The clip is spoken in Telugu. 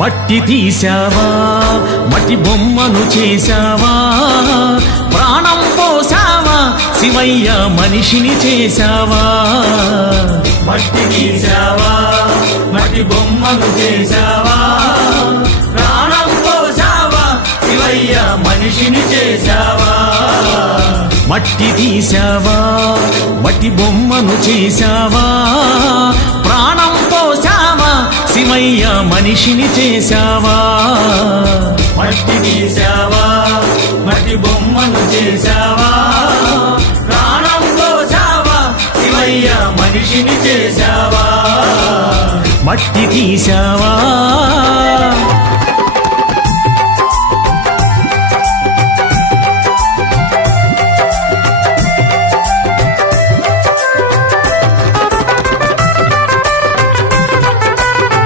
మట్టి తీసావా మట్టి బొమ్మను చేశావా ప్రాణం పోసావా శివయ్య మనిషిని చేశావా మట్టి తీసావా మట్టి బొమ్మను చేశావా ప్రాణం పోసావా శివయ్య మనిషిని చేశావా మట్టి తీసావా మట్టి బొమ్మను చేశావా ప్రాణం పోసావా శివయ్య మనిషిని చేశావా మట్టి తీసావా మట్టి బొమ్మను చేశావా ప్రాణం పోసావా శివయ్య మనిషిని చేశావా మట్టి తీసావా